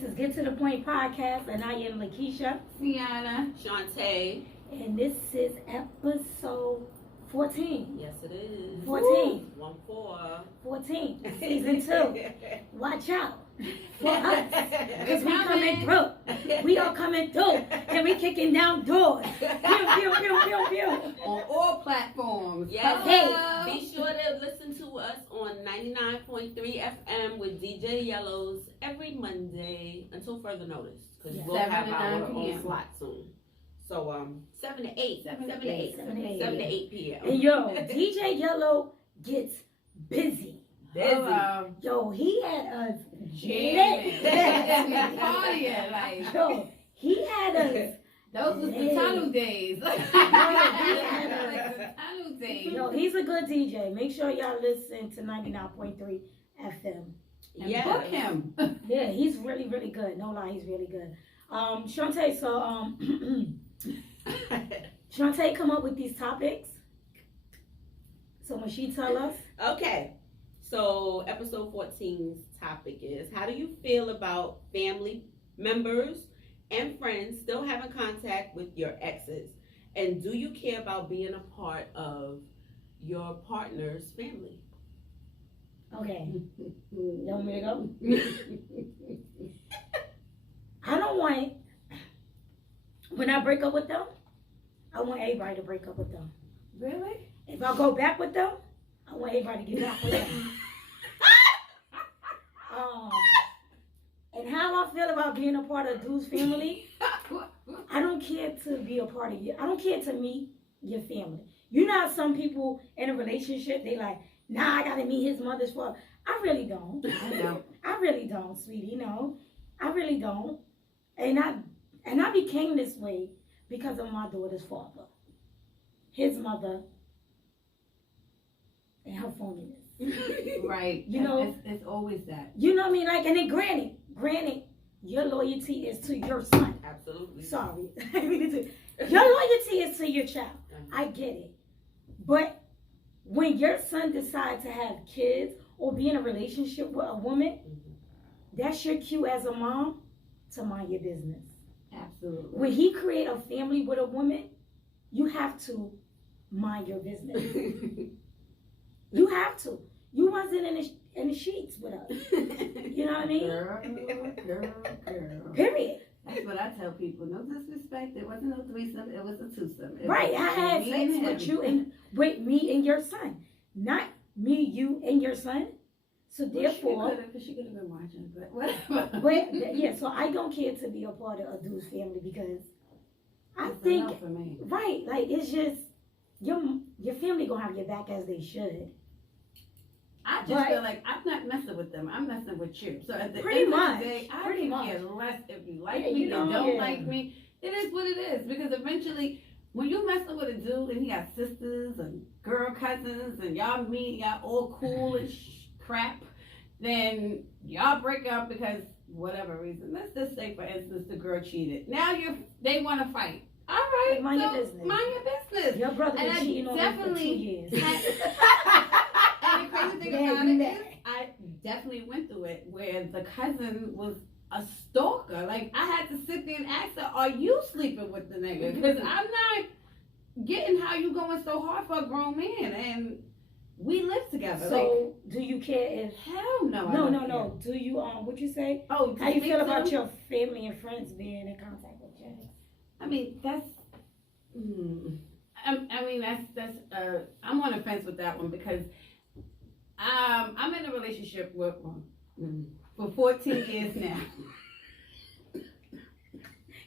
This is Get to the Point podcast, and I am Lakeisha. Sienna. Shantae. And this is episode 14. Yes, it is. 14. 1-4. 14. Season 2. Watch out for us. Because we coming through. We are coming through. And we kicking down doors. Pew, pew, pew, pew, pew. On all platforms. Yes. Hey. Be sure to listen to us on 99.3 FM with DJ Yellows every Monday until further notice. Because Yeah. we'll 7 have to our 9 own p.m. slot soon. So 7 to 8. 7 to 8. 7 to 8. 7 to 8 p.m. And yo, DJ Yellow gets busy. Busy. Yo, he had us Jamming. lit. Partying. Like, Yo, he had us. those was the Hey. tunnel days. Like the tunnel days. Yo, he's a good DJ. Make sure y'all listen to 99.3 FM. And Yes. book him. Yeah, he's really, really good. No lie, he's really good. Shantae, so Shantae come up with these topics. So when she tell us, Okay, so episode 14's topic is, how do you feel about family members and friends still having contact with your exes? And do you care about being a part of your partner's family? okay, you want me to go? I don't want, when I break up with them, I want everybody to break up with them. Really? If I go back with them, I want everybody to get back with them. And how I feel about being a part of Dude's family, I don't care to be a part of you. I don't care to meet your family. You know how some people in a relationship, they like, nah, I gotta meet his mother's father. I really don't. I know. I really don't, sweetie. No, I really don't. And I became this way because of my daughter's father, his mother, and her phoniness. Right. You know, it's always that. You know what I mean? Like, and then granted, your loyalty is to your son. Absolutely. Sorry. Your loyalty is to your child. I get it. But when your son decides to have kids or be in a relationship with a woman, that's your cue as a mom to mind your business. Absolutely. When he create a family with a woman, you have to mind your business. You have to. You wasn't in the sheets with us. You know what I mean? Girl. Period. That's what I tell people. No disrespect. It wasn't no threesome. It was a twosome. It Right. was I had me sex and with him. you and with me and your son. Not me, you, and your son. So therefore, She could have been watching, but whatever. yeah, so I don't care to be a part of a dude's family because I It's think, enough for me. right, like it's just, your family gonna have your back as they should. I just Right. feel like I'm not messing with them. I'm messing with you. So at the Pretty end much. of the day, I Pretty can much. care less if you like Yeah, me, you know, you don't yeah. like me. It is what it is. Because eventually, when you messing with a dude and he got sisters and girl cousins and y'all meet, y'all all cool and crap, then y'all break up because whatever reason. Let's just say, for instance, the girl cheated. Now they want to fight. All right, Mind your so business. mind your business. Your brother And been I cheating on you for 2 definitely years. And the crazy thing Yeah, about you it mad. is, I definitely went through it where the cousin was a stalker. Like, I had to sit there and ask her, are you sleeping with the nigga? Because I'm not getting how you going so hard for a grown man. And we live together. So, do you care if, like, hell no. I no, don't no, care. no, do you, what you say? Oh, How you speak feel to about them? your family and friends being in contact with you? I mean, that's. I'm on the fence with that one because I'm in a relationship with for 14 years now,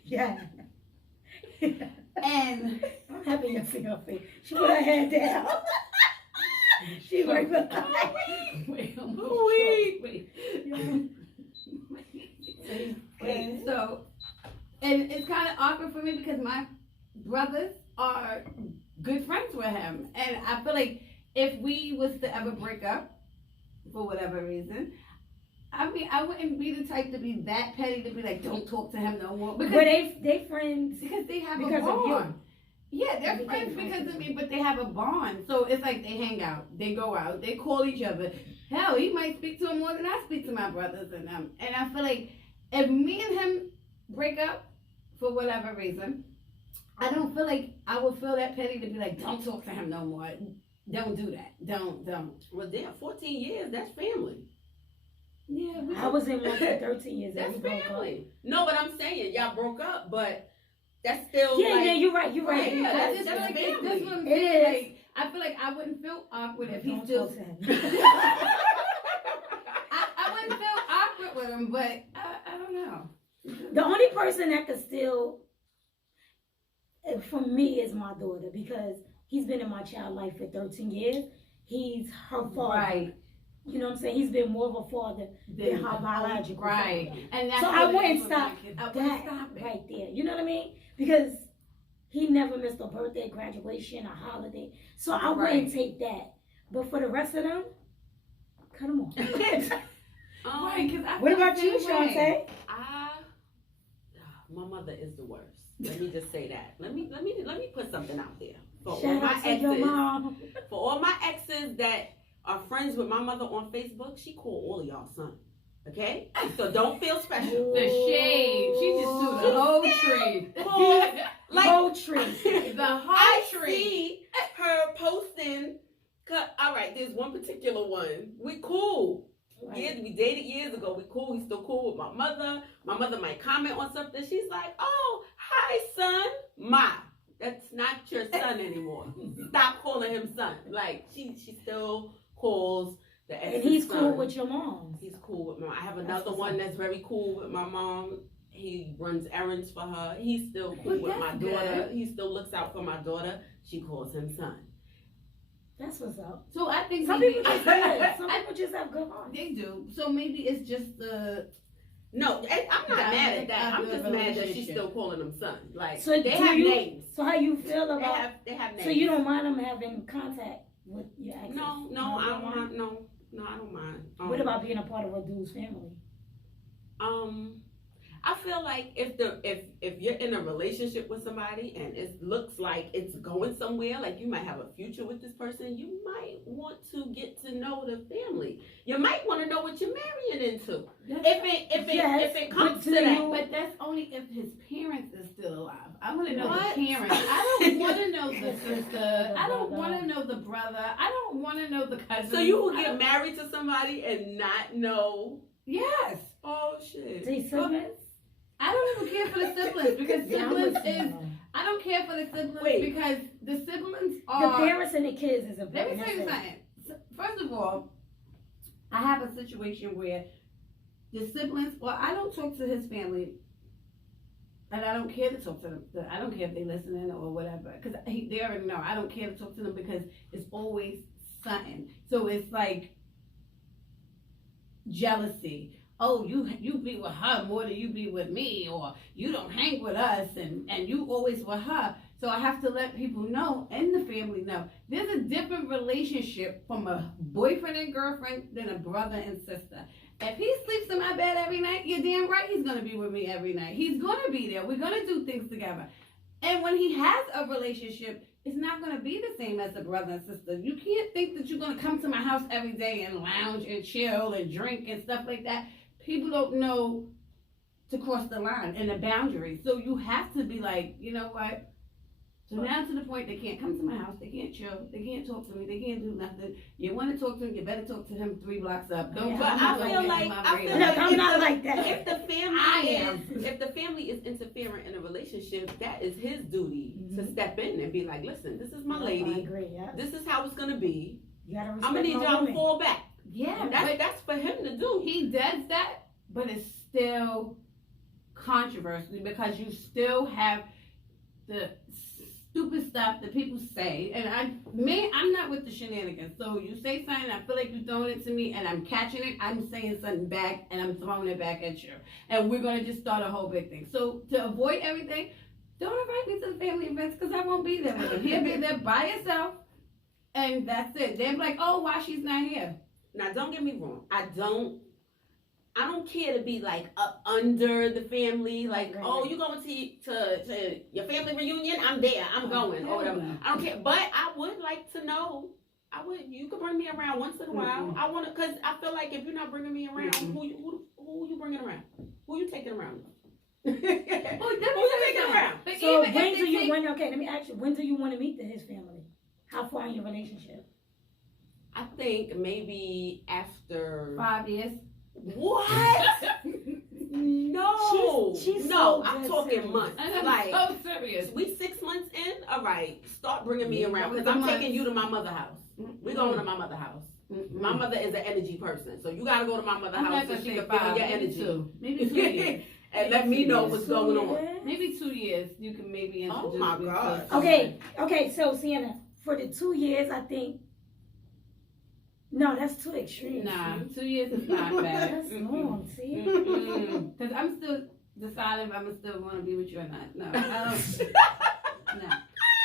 Yeah. and I'm happy you see her face. She put her head down. She right behind. wait. Okay. So, and it's kind of awkward for me because my brothers are good friends with him, and I feel like if we was to ever break up for whatever reason, I mean, I wouldn't be the type to be that petty to be like, don't talk to him no more. Because But they friends because they have because a of you. bond. Yeah, they're Because friends of because you. of me, but they have a bond. So it's like they hang out, they go out, they call each other. Hell, he might speak to him more than I speak to my brothers and them. And I feel like if me and him break up for whatever reason, I don't feel like I would feel that petty to be like, don't talk to him no more. Don't do that. Don't. Well, damn, 14 years, that's family. Yeah, I was in one for 13 years. That's and we broke up. family. No, but I'm saying, y'all broke up, but that's still Yeah, like, yeah, you're right. You're right. Yeah, I that's just just feel like family. that's what I'm It saying. is. Like, I feel like I wouldn't feel awkward if he Don't still. talk to him. I wouldn't feel awkward with him, but I don't know. The only person that could still, for me, is my daughter because he's been in my child life for 13 years. He's her father. Right. You know what I'm saying? He's been more of a father than her biological Right. father. And that's So what I it is wouldn't with my stop kids. I wouldn't that stop it. right there. You know what I mean? Because he never missed a birthday, graduation, a holiday. So I wouldn't Right. take that. But for the rest of them, cut them off. Right, 'cause I What feel about the you, same way. Shantae? My mother is the worst. Let me just say that. Let me put something out there for all Shout my out to your exes. mom. For all my exes that are friends with my mother on Facebook, she called all of y'all son. Okay? So don't feel special. The shade. She just threw the whole tree. Cool. Like, Whole tree. The whole I tree. see her posting. All right, there's one particular one. We cool. Right. We dated years ago. We cool. We still cool with my mother. My mother might comment on something. She's like, "Oh, hi, son." Ma, that's not your son anymore. Stop calling him son. Like she still calls the And ex's he's son. cool with your mom. He's cool with mom. I have That's another what's one up. that's very cool with my mom. He runs errands for her. He's still cool Well, with my that's daughter. good. He still looks out for my daughter. She calls him son. That's what's up. So I think Some maybe people just good. Some people just have good hearts. they do. So maybe it's just the No, I'm not mad at that. I'm Dynamic just of the mad that she's relationship. still calling him son. Like So they do have you- names. So how you feel They about? have names. So you don't mind them having contact with your exes? No, I don't mind. No, I don't mind. What about being a part of a dude's family? I feel like if you're in a relationship with somebody and it looks like it's going somewhere, like you might have a future with this person, you might want to get to know the family. You might want to know what you're marrying into. If it comes but to do that. you- But that's only if his parents is still alive. I want to know What? the parents. I don't want to know the sister. I don't want to know the brother. I don't want to know the cousin. So you will get married to somebody and not know? Yes. Oh shit. These siblings? I don't even care for the siblings because Yeah, I'm siblings with you. is. I don't care for the siblings Wait. because the siblings The are. parents and the kids is Let important. me tell you That's it. something. First of all, I have a situation where the siblings, well, I don't talk to his family, and I don't care to talk to them. I don't care if they listening or whatever, because they already know. I don't care to talk to them because it's always something. So it's like jealousy. Oh, you be with her more than you be with me, or you don't hang with us, and you always with her. So I have to let people know, and the family know, there's a different relationship from a boyfriend and girlfriend than a brother and sister. If he sleeps in my bed every night, you're damn right he's gonna be with me every night. He's gonna be there. We're gonna do things together. And when he has a relationship, it's not gonna be the same as a brother and sister. You can't think that you're gonna come to my house every day and lounge and chill and drink and stuff like that. People don't know to cross the line and the boundaries. So you have to be like, you know what? So now to the point they can't come to my house, they can't chill, they can't talk to me, they can't do nothing. You want to talk to him, you better talk to him 3 blocks up. Don't Yeah, But talk I to him feel on like my I feel radar. Look, I'm if not the- like that. If the family I am. if the family is interfering in a relationship, that is his duty to Mhm. step in and be like, listen, this is my I lady. agree. Yeah. This is how it's gonna be. You gotta I'm respect gonna need my y'all to woman. fall back. Yeah, And but that's for him to do. he does that, but it's still controversy because you still have the stupid stuff that people say, and I'm not with the shenanigans. So you say something, I feel like you're throwing it to me, and I'm catching it. I'm saying something back, and I'm throwing it back at you, and we're gonna just start a whole big thing. So to avoid everything, don't invite me to the family events because I won't be there with him. He'll be there by himself, and that's it. They're like, oh, why she's not here? Now don't get me wrong. I don't care to be like up under the family, like, Right, oh, right. you going to your family reunion? I'm there. I'm going or whatever. Yeah. I don't care, but I would like to know. You could bring me around once in a while. Mm-mm. I want to, cause I feel like if you're not bringing me around, Mm-mm. who you bringing around? Who you taking around? Well, Who you taking around? But So even when if do they you take want? Okay, let me ask you. When do you want to meet his family? How far in your relationship? I think maybe after 5 years. What? No, She's no. so I'm dead talking serious. months. And I'm Like so serious. we 6 months in. All right, start bringing me Yeah, around with because I'm the taking months. you to my mother house. We're going to my mother house. My mother is an energy person, so you got to go to my mother I'm house not so gonna she say can feel 5, your maybe energy 2. Maybe 2 years. and let me know what's going on. Maybe 2 years. You can maybe Oh introduce my me God. to Okay. So Sienna, for the 2 years, I think. No, that's too extreme. Nah, see? 2 years is not bad. That's long. See. Because I'm still deciding if I'm still want to be with you or not. No, I don't. No.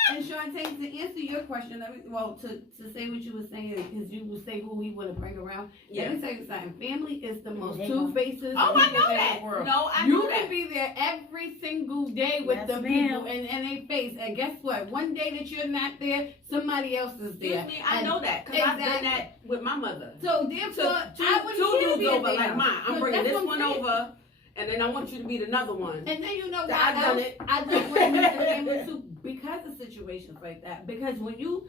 And Shantae, to answer your question, to say what you were saying, because you would say who he would have bring around. Yeah. Let me tell you something. Family is the most They two know. faces Oh, I people know in that. the world. No, I You know can that. be there every single day with Yes, the ma'am. people and they face. And guess what? One day that you're not there, somebody else is there. Excuse me, I And know that because I've done Exactly. that with my mother. So therefore, Two I would dudes over there. like mine. I'm So bringing that's this what I'm one saying. over, and then I want you to meet another one. And then you know So why I've done else it. I don't want to meet the family too because of situations like that. Because when you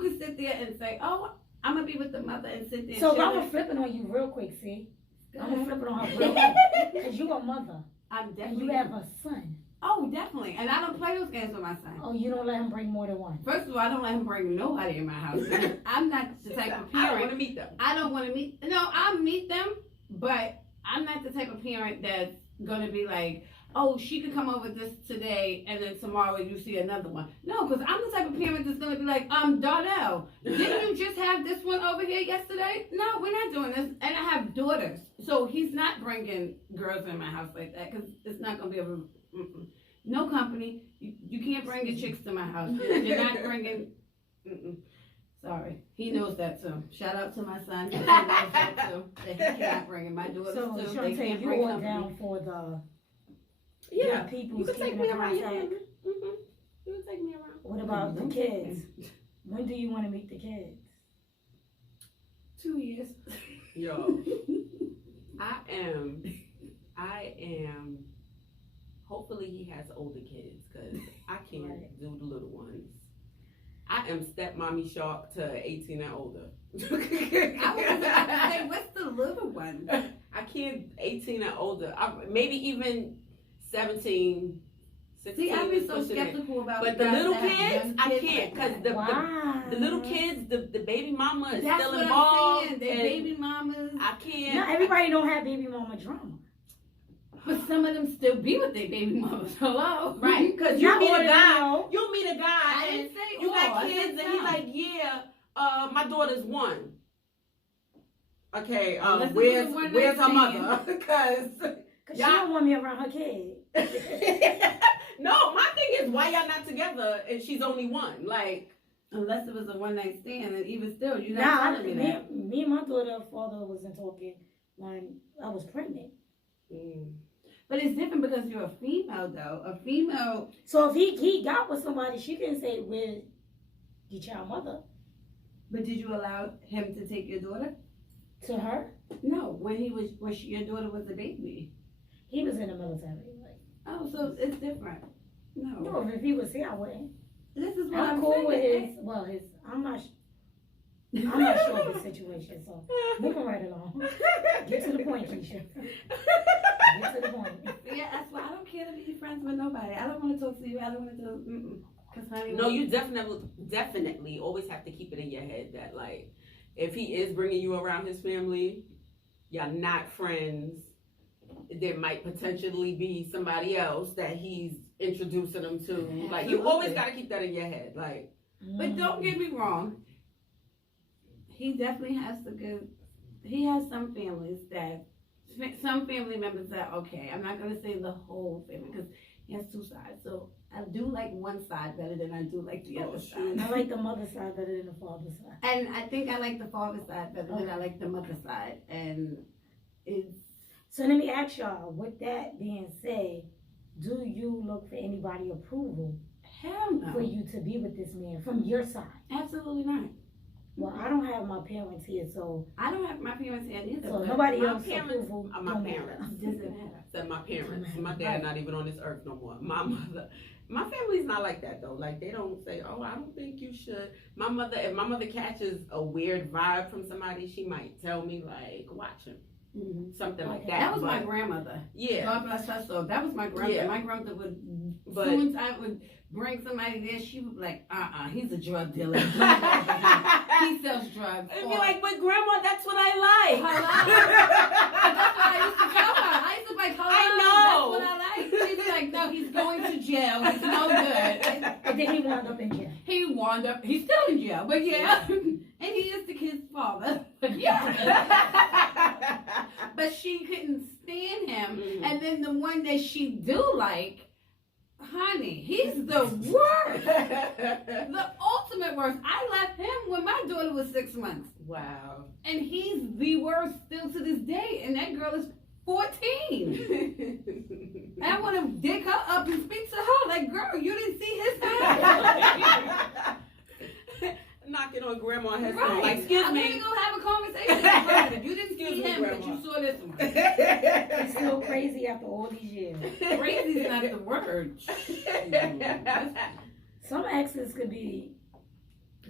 can sit there and say, "Oh, I'm gonna be with the mother," and sit there. So and I'm chill gonna flip it on you real quick. See, Go I'm gonna ahead. flip it on her real quick because you a mother I'm and definitely. you have a son. Oh, definitely. And I don't play those games with my son. Oh, you don't let him bring more than one. First of all, I don't let him bring nobody in my house. I'm not the type of I don't parent. want to meet them. I don't want to meet. No, I'll meet them, but I'm not the type of parent that's gonna be like, oh, she could come over this today, and then tomorrow you see another one. No, because I'm the type of parent that's gonna be like, Darnell, didn't you just have this one over here yesterday? No, we're not doing this. And I have daughters, so he's not bringing girls in my house like that because it's not gonna be a no company. You can't bring your chicks to my house. You're not bringing. Sorry, he knows that too. Shout out to my son. He knows that too. That he cannot bring in my daughters So too. They Shantae, can't you bring all company. down for the Yeah, people you can take keeping me in around. contact. You can take me around. What about the I'm kids? When do you want to meet the kids? 2 years. Yo, I am. Hopefully he has older kids because I can't Right. do the little ones. I am stepmommy shark to 18 and older. I was about to say, what's the little one? I can't 18 and older. Maybe even 17, 16. See, I've been is so pushing it. skeptical about. But the guys little that have kids, young I kids can't like because that. Wow. the little kids, the baby mama is That's still what involved. I'm saying. They and baby mamas. I can't. Not everybody don't have baby mama drama. But some of them still be with their baby mamas. Hello. Right, because you Not meet all a of them, guy, though. you meet a guy, I and didn't say you all. got I kids, said and he's some. like, yeah, my daughter's 1. Okay, Unless it where's was a one her night mother? Because Cause she Yeah. don't want me around her kid. no, my thing is why y'all not together and she's only 1? Like, Unless it was a one night stand, and even still, you're not Nah, telling me that. me and my daughter father wasn't talking when I was pregnant. But it's different because you're a female, though. A female. So if he got with somebody, she can say with the child mother But did you allow him to take your daughter? to her. No, when your daughter was a baby. He was in the military. Like, Oh, so it's different. No. no, if he was here, I wouldn't. This is what I'm I'm cool saying. with his. Well, his. I'm not sure of his situation. So moving right along. Get to the point, Keisha. Get to the point. Yeah, that's why I don't care to be friends with nobody. I don't want to talk to you. I don't want to. Cause honey, no, you definitely always have to keep it in your head that like, if he is bringing you around his family, y'all not friends. There might potentially be somebody else that he's introducing them to. Like, you always got to keep that in your head. Like, But don't get me wrong. He definitely has to give. He has some families that, some family members that okay. I'm not gonna say the whole family because he has 2 sides. So I do like one side better than I do like the other side. I like the mother side better than the father side. And I think I like the father side better than I like the mother side. And it's. So let me ask y'all, with that being said, do you look for anybody approval Hell no. for you to be with this man from your side? Absolutely not. Well, I don't have my parents here, so I don't have my parents here either. so but nobody my else parents approval are my don't matter. parents. doesn't matter. Said my parents. My dad not even on this earth no more. My mother. My family's not like that though. Like they don't say, "Oh, I don't think you should." My mother, if my mother catches a weird vibe from somebody, she might tell me like, "Watch him," something like that. That was my But, grandmother. yeah. God bless her soul. That was my grandmother. Yeah. My grandmother would, But- soon as I would bring somebody there, she would be like, he's a drug dealer. Don't go for him. He sells drugs. It'd Or- be like, "But grandma, that's what I like." That's what I used to tell her. I used to be like, hello, I know. that's what I like. She'd be like, no, he's going to jail. He's no good. And then he wound up in jail. He wound up, he's still in jail, but yeah. And he is the kid's father. But yeah. But she couldn't stand him. Mhm. And then the one that she do like, honey, he's the worst. The ultimate worst. I left him when my daughter was 6 months. Wow. And he's the worst still to this day. And that girl is 14. And I want to dig her up and speak to her. Like, girl, you didn't see his side. Knocking on grandma's head, Right. like, "Excuse I'm me." gonna go have a conversation with her. If you didn't Excuse see me, him, but Grandma. you saw this one. It's still crazy after all these years. Crazy's not the word. Some exes could be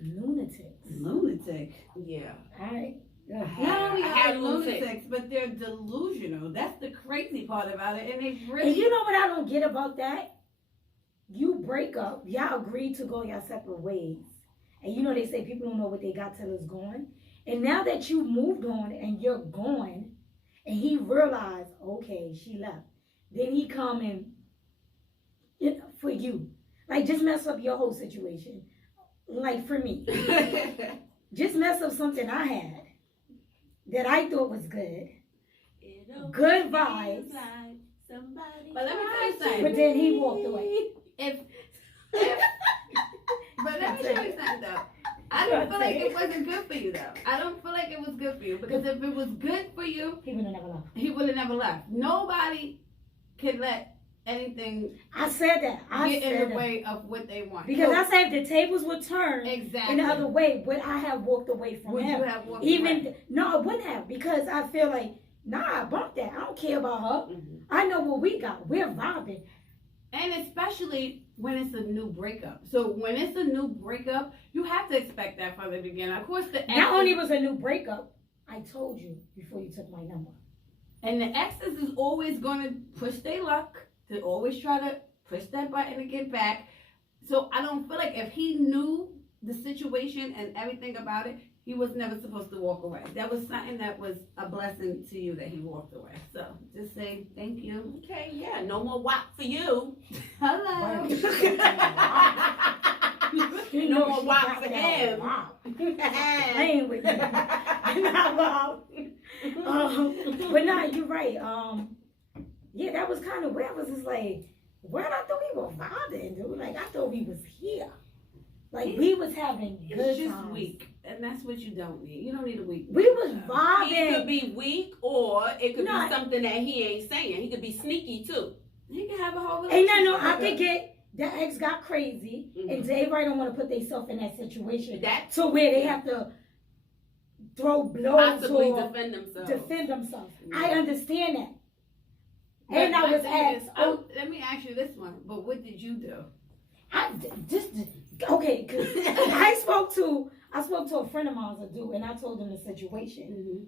lunatics. Lunatic. Yeah. Alright. Not only I are had they lunatic. lunatics, but they're delusional. That's the crazy part about it. And they And really. you know what I don't get about that? You break up, y'all agree to go your separate ways. And you know they say people don't know what they got till it's gone. And now that you moved on and you're gone, and he realized, okay, she left. Then he come and, you know, for you. Like, just mess up your whole situation. Like, for me. Just mess up something I had that I thought was good. Good vibes. But let me tell you something. But then he walked away. If but let me tell you something though. I don't feel like it wasn't good for you though. I don't feel like it was good for you because if it was good for you, He would have never left. he would have never left. Nobody could let anything I said that. I get in said the that. way of what they want. Because So- I said if the tables would turn exactly. in the other way, would I have walked away from Would him? you have walked Even away? no, I wouldn't have because I feel like nah, bump that. I don't care about her. Mhm. I know what we got. We're vibing. And especially when it's a new breakup. So when it's a new breakup, you have to expect that from the beginning. Of course, the Not exes, only was a new breakup, I told you before you took my number. and the exes is always going to push their luck to always try to push that button to get back. So I don't feel like if he knew the situation and everything about it, he was never supposed to walk away. That was something that was a blessing to you that he walked away. So just say thank you. Okay, yeah, no more WAP for you. Hello. You No know more she WAP got for that him. wow. Playing with you. Not wow. But nah, you're right. Yeah, that was kind of weird. I was just like, what? I thought we were vibing, dude. Like I thought we was here. Like we was having good It's just times. weak, and that's what you don't need. You don't need a weak. We was He could vibing. be weak, or it could Nah. be something that he ain't saying. He could be sneaky too. He can have a whole Ain't relationship. no, I could get the ex got crazy, and everybody don't want to put themselves in that situation That to where they have to throw blows possibly or defend themselves. defend themselves. Yeah. I understand that. But And I my was thing asked, is, oh, let me ask you this one. But what did you do? Okay, cause I spoke to a friend of mine, a dude, and I told him the situation.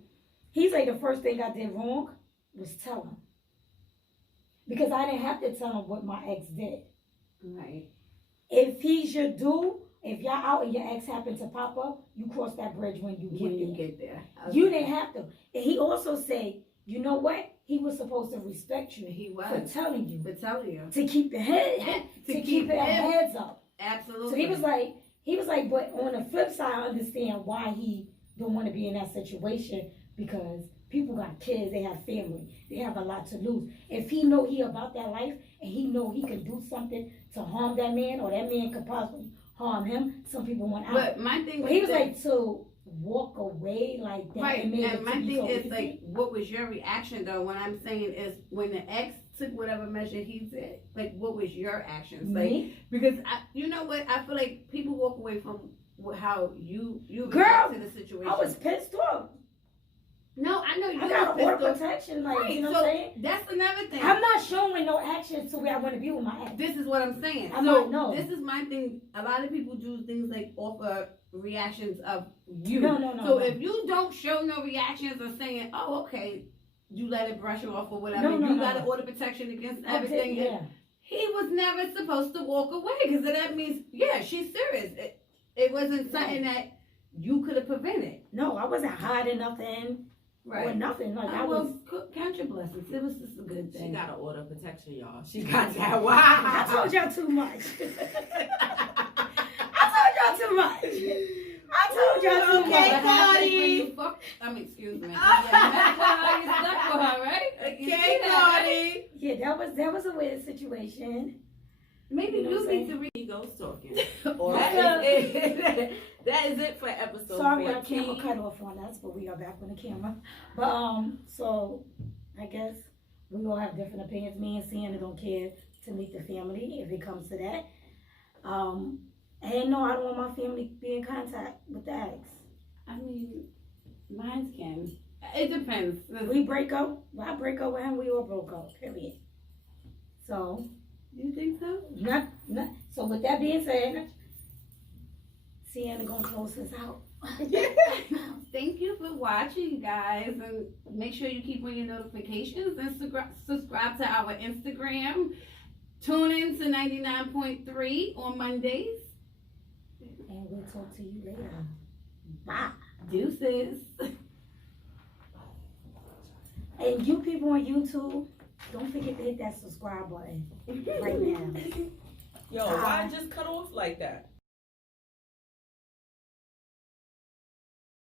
He's like, the first thing I did wrong was tell him. Because I didn't have to tell him what my ex did. Right. If he's your dude, if y'all out and your ex happened to pop up, you cross that bridge when you When get you there. get there. You didn't have to. And he also said, you know what? He was supposed to respect you He for was. telling you For telling you. to keep the head, to keep their him- heads up. Absolutely. So he was like, but on the flip side, I understand why he don't want to be in that situation because people got kids, they have family, they have a lot to lose. If he know he about that life and he know he can do something to harm that man or that man could possibly harm him, some people want out. But my thing But he is was that- like to walk away like that. right. And, made it And to my be thing so is easy. like, what was your reaction though? What I'm saying is, when the ex took whatever measure he did, like, what was your actions? Like, Me? because you know what? I feel like people walk away from how you Girl, react to the situation. I was pissed off. No, I know you I were got pissed order off. protection, like, Right, you know so what I'm saying? that's another thing. I'm not showing no actions to where I want to be with my ex. This is what I'm saying. I'm so not- no. this is my thing. A lot of people do things like off of reactions of you. No. So if you don't show no reactions or saying, oh, okay, you let it brush off or whatever, No, you got an order protection against I did, everything. yeah. He was never supposed to walk away because that means, yeah, she's serious. It wasn't something that you could have prevented. No, I wasn't hiding nothing or nothing. Like, I was. Count your blessings. It was just a good She thing. got an order of protection, y'all. She got that. I Wow. told y'all too much. I told y'all too much. I told y'all too Okay, much. Cardi. Excuse me. Yeah, you stuck with her, right? You Okay, see that, right? Cardi. Yeah, that was a weird situation. Maybe You know what I'm you need to read. He goes talking. Alright. That is it. That is it for episode Sorry, 14. our camera cut off on us, but we are back on the camera. But so I guess we all have different opinions. Me and Sienna don't care to meet the family if it comes to that. And no, I don't want my family to be in contact with the ex. I mean, mine can. It depends. We break up. Well, I break up with him. We all broke up. Period. So You think so? not. So with that being said, Sienna gonna close this out. Thank you for watching, guys, and make sure you keep on your notifications and subscribe to our Instagram. Tune in to 99.3 on Mondays. And we'll talk to you later. Bye. Deuces. And you people on YouTube, don't forget to hit that subscribe button right now. Yo, why it just cut off like that?